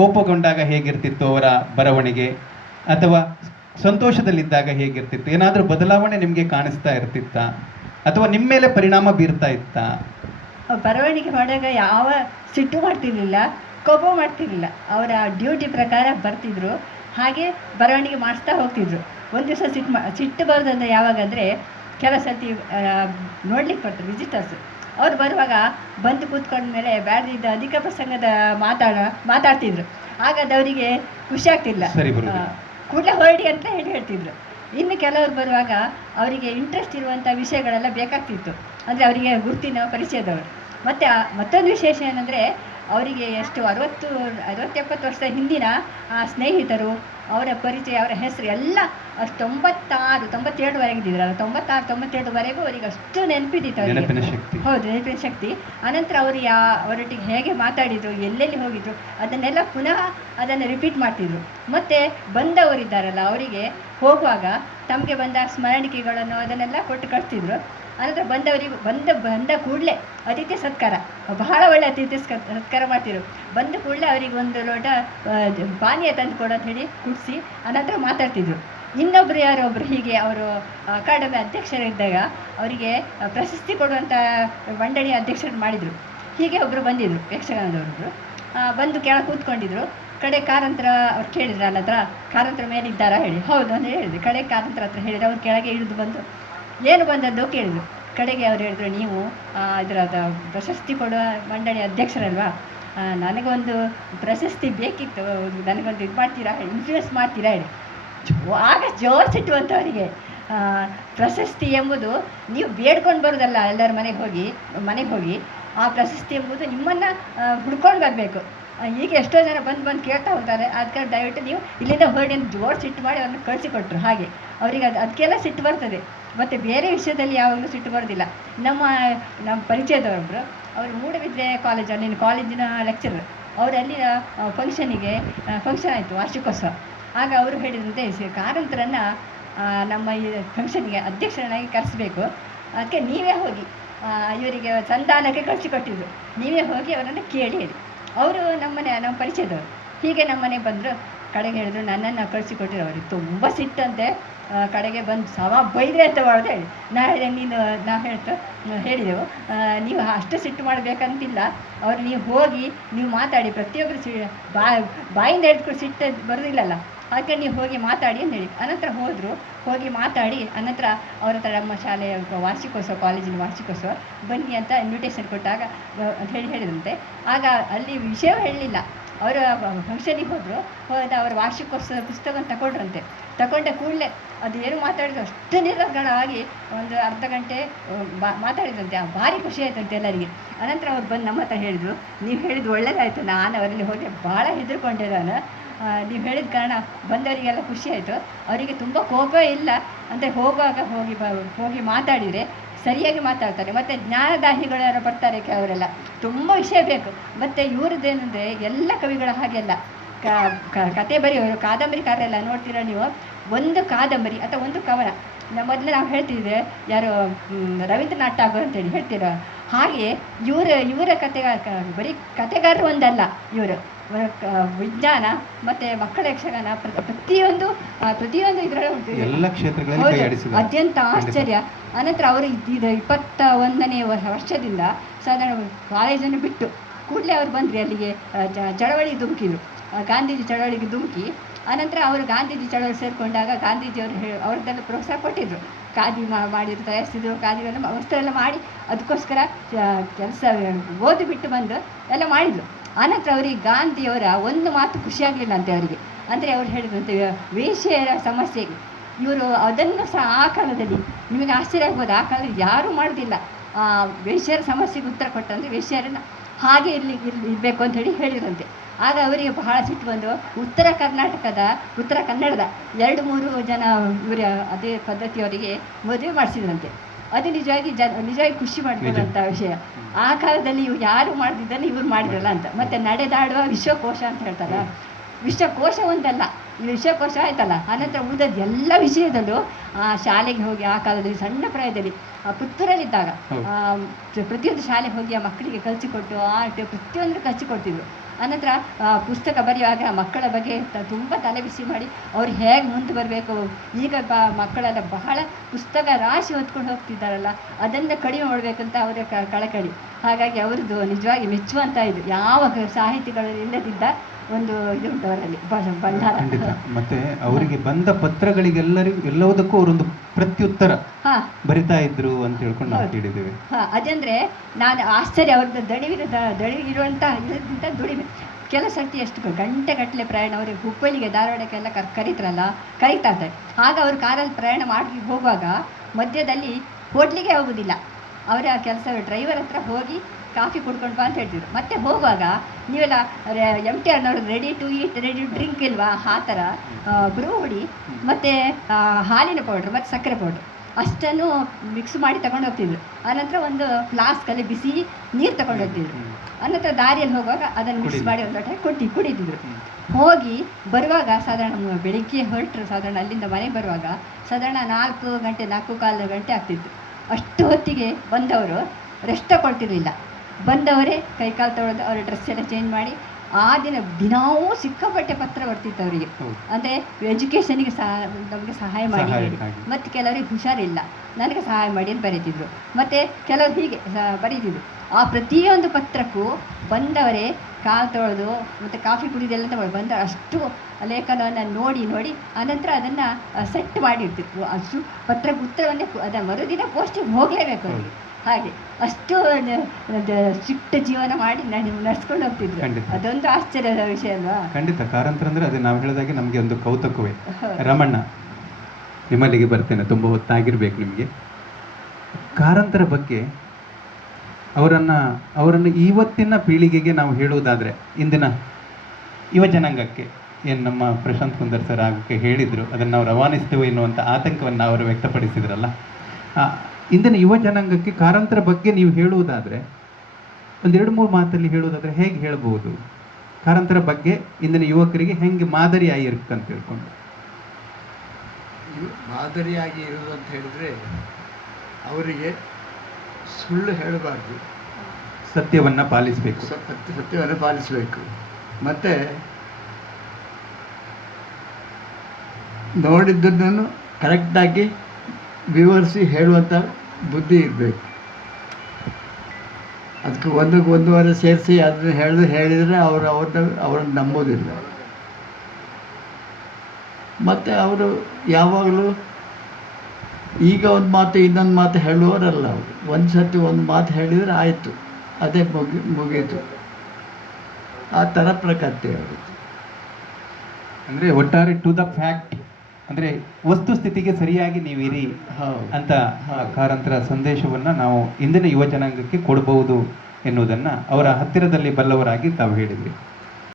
ಕೋಪಗೊಂಡಾಗ ಹೇಗಿರ್ತಿತ್ತು ಅವರ ಬರವಣಿಗೆ, ಅಥವಾ ಸಂತೋಷದಲ್ಲಿದ್ದಾಗ ಹೇಗಿರ್ತಿತ್ತು? ಏನಾದರೂ ಬದಲಾವಣೆ ನಿಮಗೆ ಕಾಣಿಸ್ತಾ ಇರ್ತಿತ್ತಾ, ಅಥವಾ ನಿಮ್ಮ ಮೇಲೆ ಪರಿಣಾಮ ಬೀರ್ತಾ ಇತ್ತಾ? ಬರವಣಿಗೆ ಮಾಡುವಾಗ ಯಾವ ಸಿಟ್ಟು ಮಾಡ್ತಿರ್ಲಿಲ್ಲ, ಕೋಪ ಮಾಡ್ತಿರ್ಲಿಲ್ಲ. ಅವರ ಡ್ಯೂಟಿ ಪ್ರಕಾರ ಬರ್ತಿದ್ರು, ಹಾಗೆ ಬರವಣಿಗೆ ಮಾಡಿಸ್ತಾ ಹೋಗ್ತಿದ್ರು. ಒಂದು ದಿವಸ ಸಿಟ್ಟು ಬರೋದಂದ್ರೆ ಯಾವಾಗಂದರೆ, ಕೆಲವು ಸರ್ತಿ ನೋಡ್ಲಿಕ್ಕೆ ಬರ್ತಾರೆ ವಿಸಿಟರ್ಸ್. ಅವ್ರು ಬರುವಾಗ ಬಂದು ಕೂತ್ಕೊಂಡ್ಮೇಲೆ ಬ್ಯಾಡ್ರಿದ್ದ ಅಧಿಕ ಪ್ರಸಂಗದ ಮಾತಾಡ್ತಿದ್ರು. ಆಗ ಅದವರಿಗೆ ಖುಷಿ ಆಗ್ತಿಲ್ಲ, ಕೂಡಲೇ ಹೊರಡಿ ಅಂತ ಹೇಳ್ತಿದ್ರು. ಇನ್ನು ಕೆಲವರು ಬರುವಾಗ ಅವರಿಗೆ ಇಂಟ್ರೆಸ್ಟ್ ಇರುವಂಥ ವಿಷಯಗಳೆಲ್ಲ ಬೇಕಾಗ್ತಿತ್ತು, ಅಂದರೆ ಅವರಿಗೆ ಗುರುತಿನ ಪರಿಚಯದವರು. ಮತ್ತು ಮತ್ತೊಂದು ವಿಶೇಷ ಏನಂದರೆ, ಅವರಿಗೆ ಎಷ್ಟು 60-70 ವರ್ಷದ ಹಿಂದಿನ ಸ್ನೇಹಿತರು, ಅವರ ಪರಿಚಯ, ಅವರ ಹೆಸರು ಎಲ್ಲ ಅಷ್ಟು 96-97ವರೆಗಿದ್ದಿದ್ರಲ್ಲ, 96-97ವರೆಗೂ ಅವರಿಗೆ ಅಷ್ಟು ನೆನಪಿದ್ದಿತ್ತು ಅವರಿಗೆ. ಹೌದು, ನೆನಪಿನ ಶಕ್ತಿ. ಅನಂತರ ಅವರು ಅವರೊಟ್ಟಿಗೆ ಹೇಗೆ ಮಾತಾಡಿದರು, ಎಲ್ಲೆಲ್ಲಿ ಹೋಗಿದ್ರು, ಅದನ್ನೆಲ್ಲ ಪುನಃ ಅದನ್ನು ರಿಪೀಟ್ ಮಾಡ್ತಿದ್ರು. ಮತ್ತು ಬಂದವರಿದ್ದಾರಲ್ಲ, ಅವರಿಗೆ ಹೋಗುವಾಗ ತಮಗೆ ಬಂದ ಸ್ಮರಣಿಕೆಗಳನ್ನು ಅದನ್ನೆಲ್ಲ ಕೊಟ್ಟು ಕಳಿಸ್ತಿದ್ರು. ಅನಂತರ ಬಂದವರಿಗೆ ಬಂದ ಕೂಡಲೇ ಅತಿಥ್ಯ ಸತ್ಕಾರ, ಬಹಳ ಒಳ್ಳೆ ಅತಿಥ್ಯ ಸತ್ಕಾರ ಮಾಡ್ತಿದ್ರು. ಬಂದ ಕೂಡಲೇ ಅವರಿಗೆ ಒಂದು ಲೋಟ ಪಾನೀಯ ತಂದು ಕೊಡು ಅಂತ ಹೇಳಿ ಕುಡಿಸಿ ಅನಂತರ ಮಾತಾಡ್ತಿದ್ರು. ಇನ್ನೊಬ್ಬರು ಯಾರೊಬ್ಬರು ಹೀಗೆ ಅವರು ಅಕಾಡೆಮಿ ಅಧ್ಯಕ್ಷರಿದ್ದಾಗ ಅವರಿಗೆ ಪ್ರಶಸ್ತಿ ಕೊಡುವಂಥ ಮಂಡಳಿ ಅಧ್ಯಕ್ಷರು ಮಾಡಿದರು. ಹೀಗೆ ಒಬ್ಬರು ಬಂದಿದ್ದರು, ಯಕ್ಷಗಾನದವರೊಬ್ಬರು ಬಂದು ಕೆಳಗೆ ಕೂತ್ಕೊಂಡಿದ್ರು. ಕಡೆ ಕಾರಂತರ ಅವ್ರು ಕೇಳಿದ್ರು, ನನ್ನ ಹತ್ರ ಕಾರಂತರ ಮೇಲೆ ಇದ್ದಾರಾ ಹೇಳಿ. ಹೌದು ಅಂತ ಹೇಳಿದ್ರು. ಕಡೆ ಕಾರಂತರ ಹತ್ರ ಹೇಳಿದ್ರು. ಅವ್ರು ಕೆಳಗೆ ಇಳಿದು ಬಂದು ಏನು ಬಂದದ್ದು ಕೇಳಿದ್ರು. ಕಡೆಗೆ ಅವ್ರು ಹೇಳಿದ್ರು, ನೀವು ಇದರದ ಪ್ರಶಸ್ತಿ ಕೊಡುವ ಮಂಡಳಿ ಅಧ್ಯಕ್ಷರಲ್ವಾ, ನನಗೊಂದು ಪ್ರಶಸ್ತಿ ಬೇಕಿತ್ತು, ನನಗೊಂದು ಇದು ಮಾಡ್ತೀರಾ, ಇನ್ಫ್ಲೂಯೆನ್ಸ್ ಮಾಡ್ತೀರಾ ಹೇಳಿ. ಆಗ ಜೋರು ಸಿಟ್ಟುವಂಥವರಿಗೆ. ಪ್ರಶಸ್ತಿ ಎಂಬುದು ನೀವು ಬೇಡ್ಕೊಂಡು ಬರೋದಲ್ಲ, ಎಲ್ಲರ ಮನೆಗೆ ಹೋಗಿ ಆ ಪ್ರಶಸ್ತಿ ಎಂಬುದು ನಿಮ್ಮನ್ನು ಹುಡ್ಕೊಂಡು ಬರಬೇಕು. ಈಗ ಎಷ್ಟೋ ಜನ ಬಂದು ಕೇಳ್ತಾ ಹೋಗ್ತಾರೆ. ಅದಕ್ಕೆ ದಯವಿಟ್ಟು ನೀವು ಇಲ್ಲಿಂದ ಹೊರಡಿ ಅಂತ ಜೋರು ಸಿಟ್ಟು ಮಾಡಿ ಅವ್ರನ್ನ ಕಳಿಸಿಕೊಟ್ರು. ಹಾಗೆ ಅವರಿಗೆ ಅದಕ್ಕೆಲ್ಲ ಸಿಟ್ಟು ಬರ್ತದೆ. ಮತ್ತು ಬೇರೆ ವಿಷಯದಲ್ಲಿ ಯಾವಾಗಲೂ ಸಿಟ್ಟು ಬರೋದಿಲ್ಲ. ನಮ್ಮ ಪರಿಚಯದವರೊಬ್ಬರು, ಅವರು ಮೂಡಬಿದ್ರೆ ಕಾಲೇಜಿನ ಲೆಕ್ಚರರ್. ಅವರಲ್ಲಿ ಫಂಕ್ಷನ್ ಆಯಿತು, ವಾರ್ಷಿಕೋತ್ಸವ. ಆಗ ಅವರು ಹೇಳಿದಂತೆ ಕಾರಂತರನ್ನು ನಮ್ಮ ಈ ಫಂಕ್ಷನ್ಗೆ ಅಧ್ಯಕ್ಷರನ್ನಾಗಿ ಕರೆಸಬೇಕು, ಅದಕ್ಕೆ ನೀವೇ ಹೋಗಿ ಇವರಿಗೆ ಸಂಧಾನಕ್ಕೆ ಕಳಿಸಿಕೊಟ್ಟಿದ್ರು, ನೀವೇ ಹೋಗಿ ಅವರನ್ನು ಕೇಳಿ ಹೇಳಿ. ಅವರು ನಮ್ಮ ಪರಿಚಯದವರು. ಹೀಗೆ ನಮ್ಮನೆಗೆ ಬಂದರು. ಕಡೆಗೆ ಹೇಳಿದ್ರು, ನನ್ನನ್ನು ಕಳಿಸಿಕೊಟ್ಟಿರೋ ಅವ್ರಿಗೆ ತುಂಬ ಸಿಟ್ಟಂತೆ. ಕಡೆಗೆ ಬಂದು ಬೈದ್ರೆ ಅಂತ ಮಾಡೋದು ಹೇಳಿ. ನಾವು ಹೇಳಿದೆವು, ನೀವು ಅಷ್ಟು ಸಿಟ್ಟು ಮಾಡಬೇಕಂತಿಲ್ಲ, ಅವರು ನೀವು ಹೋಗಿ ನೀವು ಮಾತಾಡಿ, ಪ್ರತಿಯೊಬ್ಬರು ಬಾಯಿಂದ ಹಿಡ್ಕೊಂಡು ಸಿಟ್ಟು ಬರೋದಿಲ್ಲಲ್ಲ, ಅದಕ್ಕೆ ನೀವು ಹೋಗಿ ಮಾತಾಡಿ ಅಂತ ಹೇಳಿ. ಅನಂತರ ಹೋಗಿ ಮಾತಾಡಿ ಅನಂತರ ಅವ್ರ ಹತ್ರ ನಮ್ಮ ಶಾಲೆಯ ವಾರ್ಷಿಕೋತ್ಸವ, ಕಾಲೇಜಿನ ವಾರ್ಷಿಕೋತ್ಸವ ಬನ್ನಿ ಅಂತ ಇನ್ವಿಟೇಷನ್ ಕೊಟ್ಟಾಗ ಅಂತ ಹೇಳಿದಂತೆ. ಆಗ ಅಲ್ಲಿ ವಿಷಯ ಹೇಳಲಿಲ್ಲ. ಅವರು ಫಂಕ್ಷನಿಗೆ ಹೋದ ಅವರ ವಾರ್ಷಿಕೋತ್ಸವದ ಪುಸ್ತಕ ತಗೊಂಡ್ರಂತೆ. ತಗೊಂಡ ಕೂಡಲೇ ಅದು ಏನು ಮಾತಾಡಿದ್ರು ಅಷ್ಟು ನಿರ್ಗಣವಾಗಿ ಒಂದು ಅರ್ಧ ಗಂಟೆ ಮಾತಾಡಿದಂತೆ. ಭಾರಿ ಖುಷಿ ಆಯ್ತಂತೆ ಎಲ್ಲರಿಗೆ. ಅನಂತರ ಅವ್ರು ಬಂದು ನಮ್ಮ ಹತ್ರ ಹೇಳಿದರು, ನೀವು ಹೇಳಿದ್ದು ಒಳ್ಳೆಯದಾಯಿತು, ನಾನು ಅವರಲ್ಲಿ ಹೋಗಿ ಭಾಳ ಹೆದರ್ಕೊಂಡೆ. ನೀವು ಹೇಳಿದ ಕಾರಣ ಬಂದವರಿಗೆಲ್ಲ ಖುಷಿ ಆಯಿತು, ಅವರಿಗೆ ತುಂಬ ಕೋಪ ಇಲ್ಲ ಅಂತ. ಹೋಗುವಾಗ ಹೋಗಿ ಮಾತಾಡಿದರೆ ಸರಿಯಾಗಿ ಮಾತಾಡ್ತಾರೆ. ಮತ್ತು ಜ್ಞಾನದಾಹಿಗಳು ಯಾರು ಬರ್ತಾರೆ ಅವರೆಲ್ಲ ತುಂಬ ವಿಷಯ ಬೇಕು. ಮತ್ತು ಇವ್ರದ್ದೇನೆಂದರೆ ಎಲ್ಲ ಕವಿಗಳ ಹಾಗೆಲ್ಲ ಕತೆ ಬರೆಯೋರು, ಕಾದಂಬರಿಕಾರರೆಲ್ಲ ನೋಡ್ತೀರಾ ನೀವು, ಒಂದು ಕಾದಂಬರಿ ಅಥವಾ ಒಂದು ಕವನ ಮೊದಲು ನಾವು ಹೇಳ್ತಿದ್ದೆ, ಯಾರು ರವೀಂದ್ರನಾಥ್ ಠಾಗೂರ್ ಅಂತೇಳಿ ಹೇಳ್ತೀರ, ಹಾಗೆ ಇವರ ಬರೀ ಕತೆಗಾರರು ಒಂದಲ್ಲ, ಇವರು ವಿಜ್ಞಾನ ಮತ್ತು ಮಕ್ಕಳ ಯಕ್ಷಗಾನ ಪ್ರತಿಯೊಂದು ಇದರಲ್ಲಿ ಉಂಟು, ಎಲ್ಲ ಕ್ಷೇತ್ರಗಳಲ್ಲಿ ಅತ್ಯಂತ ಆಶ್ಚರ್ಯ. ಅನಂತರ ಅವರು 21ನೇ ವರ್ಷದಿಂದ ಸಾಧಾರಣ ಕಾಲೇಜನ್ನು ಬಿಟ್ಟು ಕೂಡಲೇ ಅವರು ಬಂದ್ರಿ ಅಲ್ಲಿಗೆ ಚಳವಳಿಗೆ ಧುಮುಕಿದ್ರು, ಗಾಂಧೀಜಿ ಚಳವಳಿಗೆ ಧುಮುಕಿ. ಅನಂತರ ಅವರು ಗಾಂಧೀಜಿ ಚಳವಳಿ ಸೇರಿಕೊಂಡಾಗ ಗಾಂಧೀಜಿಯವರು ಅವ್ರದ್ದೆಲ್ಲ ಪ್ರೋತ್ಸಾಹ ಕೊಟ್ಟಿದ್ರು. ಖಾದಿ ಮಾಡಿದ್ರು, ತಯಾರಿಸಿದ್ರು, ಖಾದಿಗಳನ್ನು ವಸ್ತ್ರ ಎಲ್ಲ ಮಾಡಿ ಅದಕ್ಕೋಸ್ಕರ ಕೆಲಸ ಓದಿ ಬಿಟ್ಟು ಬಂದು ಎಲ್ಲ ಮಾಡಿದರು. ಆನಂತರ ಅವರಿಗೆ ಗಾಂಧಿಯವರ ಒಂದು ಮಾತು ಖುಷಿಯಾಗಲಿಲ್ಲ ಅಂತೆ ಅವರಿಗೆ. ಅಂದರೆ ಅವ್ರು ಹೇಳಿದಂತೆ ವೇಶ್ಯೆಯರ ಸಮಸ್ಯೆಗೆ ಇವರು ಅದನ್ನು ಸಹ ಆ ಕಾಲದಲ್ಲಿ ನಿಮಗೆ ಆಶ್ಚರ್ಯ ಆಗ್ಬೋದು, ಆ ಕಾಲದಲ್ಲಿ ಯಾರೂ ಮಾಡೋದಿಲ್ಲ. ವೇಶ್ಯರ ಸಮಸ್ಯೆಗೆ ಉತ್ತರ ಕೊಟ್ಟಂದರೆ ವೇಶ್ಯರನ್ನು ಹಾಗೆ ಇರಬೇಕು ಅಂತ ಹೇಳಿದಂತೆ. ಆಗ ಅವರಿಗೆ ಬಹಳ ಸಿಟ್ಟು ಬಂದು ಉತ್ತರ ಕನ್ನಡದ 2-3 ಜನ ಇವರ ಅದೇ ಪದ್ಧತಿಯವರಿಗೆ ಮದುವೆ ಮಾಡಿಸಿದ್ರಂತೆ. ಅದು ನಿಜವಾಗಿ ಖುಷಿ ಮಾಡ್ಬೋದಂಥ ವಿಷಯ. ಆ ಕಾಲದಲ್ಲಿ ಇವ್ರು ಯಾರು ಮಾಡ್ತಿದ್ದನ್ನು ಇವ್ರು ಮಾಡಿದ್ರಲ್ಲ ಅಂತ. ಮತ್ತು ನಡೆದಾಡುವ ವಿಶ್ವಕೋಶ ಅಂತ ಹೇಳ್ತಾರೆ. ವಿಶ್ವಕೋಶ ಒಂದಲ್ಲ, ವಿಶ್ವಕೋಶ ಆಯ್ತಲ್ಲ. ಆನಂತರ ಉಳಿದದ್ದು ಎಲ್ಲ ವಿಷಯದಲ್ಲೂ ಶಾಲೆಗೆ ಹೋಗಿ ಆ ಕಾಲದಲ್ಲಿ ಸಣ್ಣ ಪ್ರಾಯದಲ್ಲಿ ಪುತ್ತೂರಲ್ಲಿದ್ದಾಗ ಪ್ರತಿಯೊಂದು ಶಾಲೆಗೆ ಹೋಗಿ ಆ ಮಕ್ಕಳಿಗೆ ಕಲಿಸಿಕೊಟ್ಟು ಪ್ರತಿಯೊಂದು ಕಲಿಸಿಕೊಡ್ತಿದ್ರು. ಅನಂತರ ಪುಸ್ತಕ ಬರೆಯುವಾಗ ಮಕ್ಕಳ ಬಗ್ಗೆ ತುಂಬ ತಲೆಬಿಸಿ ಮಾಡಿ ಅವ್ರು ಹೇಗೆ ಮುಂದೆ ಬರಬೇಕು. ಈಗ ಮಕ್ಕಳೆಲ್ಲ ಬಹಳ ಪುಸ್ತಕ ರಾಶಿ ಹೊತ್ಕೊಂಡು ಹೋಗ್ತಿದ್ದಾರಲ್ಲ, ಅದನ್ನು ಕಡಿಮೆ ಮಾಡಬೇಕಂತ ಅವರ ಕಳಕಳಿ. ಹಾಗಾಗಿ ಅವ್ರದ್ದು ನಿಜವಾಗಿ ಮೆಚ್ಚುವಂಥ ಇದು. ಯಾವ ಸಾಹಿತಿಗಳು ಇಲ್ಲದಿದ್ದ ಒಂದು ಇದು ಉಂಟು ಅವರಲ್ಲಿ, ಭಂಡಾರ. ಮತ್ತೆ ಅವರಿಗೆ ಬಂದ ಎಲ್ಲದಕ್ಕೂ ಅವರೊಂದು ಪ್ರತ್ಯುತ್ತರ ಬರಿತಾ ಇದ್ರು ಅಂತ ಹೇಳ್ಕೊಂಡು ನಾವು ಕೇಳಿದ್ದೇವೆ. ಅದಂದ್ರೆ ನಾನು ಆಶ್ಚರ್ಯ, ಅವ್ರದ್ದು ದಣಿವಿರುವಂಥ ಇದಕ್ಕಿಂತ ದುಡಿಮೆ. ಕೆಲವು ಸರ್ತಿ ಎಷ್ಟು ಗಂಟೆಗಟ್ಟಲೆ ಪ್ರಯಾಣ, ಅವರಿಗೆ ಹುಬ್ಬಳ್ಳಿಗೆ ಧಾರವಾಡಕ್ಕೆಲ್ಲ ಕರೀತಾ ಇರ್ತಾರೆ. ಆಗ ಅವರು ಕಾರಲ್ಲಿ ಪ್ರಯಾಣ ಮಾಡಿ ಹೋಗುವಾಗ ಮಧ್ಯದಲ್ಲಿ ಹೋಟ್ಲಿಗೆ ಹೋಗೋದಿಲ್ಲ. ಅವರ ಕೆಲಸ ಡ್ರೈವರ್ ಹತ್ರ ಹೋಗಿ ಕಾಫಿ ಕುಡ್ಕೊಂಡು ಬಾ ಅಂತ ಹೇಳ್ತಿದ್ರು. ಮತ್ತೆ ಹೋಗುವಾಗ ನೀವೆಲ್ಲ MTR ನೋಡಿದ್ರೆ ready to eat ready to drink ಇಲ್ವಾ, ಆ ಥರ ಬ್ರೂ ಹುಡಿ ಮತ್ತು ಹಾಲಿನ ಪೌಡ್ರ್ ಮತ್ತು ಸಕ್ಕರೆ ಪೌಡ್ರ್ ಅಷ್ಟನ್ನು ಮಿಕ್ಸ್ ಮಾಡಿ ತಗೊಂಡು ಹೋಗ್ತಿದ್ರು. ಆನಂತರ ಒಂದು ಫ್ಲಾಸ್ಕಲ್ಲಿ ಬಿಸಿ ನೀರು ತಗೊಂಡು ಹೋಗ್ತಿದ್ರು. ಅನಂತರ ದಾರಿಯಲ್ಲಿ ಹೋಗುವಾಗ ಅದನ್ನು ಮಿಕ್ಸ್ ಮಾಡಿ ಒಂದು ಲೋಟ ಕುಡಿತಿದ್ರು. ಹೋಗಿ ಬರುವಾಗ ಸಾಧಾರಣ ಬೆಳಿಗ್ಗೆ ಹೊರಟರು, ಸಾಧಾರಣ ಅಲ್ಲಿಂದ ಮನೆಗೆ ಬರುವಾಗ ಸಾಧಾರಣ 4:15 ಗಂಟೆ ಆಗ್ತಿತ್ತು. ಅಷ್ಟು ಹೊತ್ತಿಗೆ ಬಂದವರು ರೆಸ್ಟ್ ತಗೊಳ್ತಿರ್ಲಿಲ್ಲ. ಬಂದವರೇ ಕೈಕಾಲು ತೊಳೆದು ಅವರ ಡ್ರೆಸ್ ಎಲ್ಲ ಚೇಂಜ್ ಮಾಡಿ ಆ ದಿನವೂ ಸಿಕ್ಕಾಪಟ್ಟೆ ಪತ್ರ ಬರ್ತಿತ್ತು ಅವರಿಗೆ. ಅಂದರೆ ಎಜುಕೇಷನಿಗೆ ನಮಗೆ ಸಹಾಯ ಮಾಡಿ, ಮತ್ತು ಕೆಲವರಿಗೆ ಹುಷಾರಿಲ್ಲ ನನಗೆ ಸಹಾಯ ಮಾಡಿ ಅಂತ ಬರೀತಿದ್ರು. ಮತ್ತು ಕೆಲವರು ಹೀಗೆ ಬರೀತಿದ್ರು. ಆ ಪ್ರತಿಯೊಂದು ಪತ್ರಕ್ಕೂ ಬಂದವರೇ ಕಾಲು ತೊಳೆದು ಮತ್ತು ಕಾಫಿ ಕುಡಿದೆಲ್ಲ ತಗೊಳ್ಳಿ ಬಂದ ಅಷ್ಟು ಲೇಖನವನ್ನು ನೋಡಿ ಅನಂತರ ಅದನ್ನು ಸೆಟ್ ಮಾಡಿರ್ತಿದ್ರು. ಅಷ್ಟು ಪತ್ರಕ್ಕೆ ಉತ್ತರವನ್ನೇ ಅದನ್ನು ಮರುದಿನ ಪೋಸ್ಟಿಗೆ ಹೋಗಲೇಬೇಕು ಅವರಿಗೆ. ಹಾಗೆ ಅಷ್ಟು ಸ್ಟ್ರಿಕ್ಟ್ ಜೀವನ ಮಾಡಿ ನಡೆಸ್ಕೊಂಡು ಹೋಗ್ತಿದ್ರು. ಅದೊಂದು ಆಶ್ಚರ್ಯದ ವಿಷಯ ಅಲ್ವಾ? ಖಂಡಿತ. ಕಾರಂತರ ಅಂದರೆ ಅದೇ ನಾವು ಹೇಳಿದಾಗೆ ನಮಗೆ ಒಂದು ಕೌತುಕವೇ. ರಮಣ್ಣ, ನಿಮ್ಮಲ್ಲಿಗೆ ಬರ್ತೇನೆ, ತುಂಬ ಹೊತ್ತಾಗಿರ್ಬೇಕು ನಿಮಗೆ. ಕಾರಂತರ ಬಗ್ಗೆ ಅವರನ್ನು ಇವತ್ತಿನ ಪೀಳಿಗೆಗೆ ನಾವು ಹೇಳುವುದಾದರೆ, ಇಂದಿನ ಯುವ ಜನಾಂಗಕ್ಕೆ ಏನು ನಮ್ಮ ಪ್ರಶಾಂತ್ ಕುಂದರ್ ಸರ್ ಆಗೋಕ್ಕೆ ಹೇಳಿದರು, ಅದನ್ನು ನಾವು ರವಾನಿಸ್ತೇವೆ ಎನ್ನುವಂಥ ಆತಂಕವನ್ನು ಅವರು ವ್ಯಕ್ತಪಡಿಸಿದ್ರಲ್ಲ. ಇಂದಿನ ಯುವ ಜನಾಂಗಕ್ಕೆ ಕಾರಂತರ ಬಗ್ಗೆ ನೀವು ಹೇಳುವುದಾದರೆ, ಒಂದು 2-3 ಮಾತಲ್ಲಿ ಹೇಳುವುದಾದರೆ ಹೇಗೆ ಹೇಳ್ಬೋದು? ಕಾರಂತರ ಬಗ್ಗೆ ಇಂದಿನ ಯುವಕರಿಗೆ ಹೆಂಗೆ ಮಾದರಿಯಾಗಿ ಇರ್ಬೇಕಂತ ಹೇಳ್ಕೊಂಡು. ಮಾದರಿಯಾಗಿ ಇರೋದು ಅಂತ ಹೇಳಿದ್ರೆ, ಅವರಿಗೆ ಸುಳ್ಳು ಹೇಳಬಾರ್ದು, ಸತ್ಯವನ್ನು ಪಾಲಿಸಬೇಕು. ಸತ್ಯವನ್ನು ಪಾಲಿಸಬೇಕು. ಮತ್ತು ನೋಡಿದ್ದನ್ನು ಕರೆಕ್ಟಾಗಿ ವಿವರಿಸಿ ಹೇಳುವಂಥ ಬುದ್ಧಿ ಇರಬೇಕು. ಅದಕ್ಕೆ ಒಂದೂವರೆ ಸೇರಿಸಿ ಅದನ್ನು ಹೇಳಿದರೆ ಅವ್ರನ್ನ ನಂಬೋದಿಲ್ಲ. ಮತ್ತು ಅವರು ಯಾವಾಗಲೂ ಈಗ ಒಂದು ಮಾತು ಇನ್ನೊಂದು ಮಾತು ಹೇಳುವವರಲ್ಲ. ಅವರು ಒಂದು ಸರ್ತಿ ಒಂದು ಮಾತು ಹೇಳಿದರೆ ಆಯಿತು, ಅದೇ ಮುಗೀತು. ಆ ಥರ ಪ್ರಕೃತಿ ಅವರದ್ದು. ಅಂದರೆ ಒಟ್ಟಾರೆ ಟು ದ ಫ್ಯಾಕ್ಟ್, ಅಂದರೆ ವಸ್ತುಸ್ಥಿತಿಗೆ ಸರಿಯಾಗಿ ನೀವಿರಿ ಅಂತ ಕಾರಂತರ ಸಂದೇಶವನ್ನು ನಾವು ಇಂದಿನ ಯುವ ಜನಾಂಗಕ್ಕೆ ಕೊಡಬಹುದು ಎನ್ನುವುದನ್ನು ಅವರ ಹತ್ತಿರದಲ್ಲಿ ಬಲ್ಲವರಾಗಿ ತಾವು ಹೇಳಿದ್ವಿ.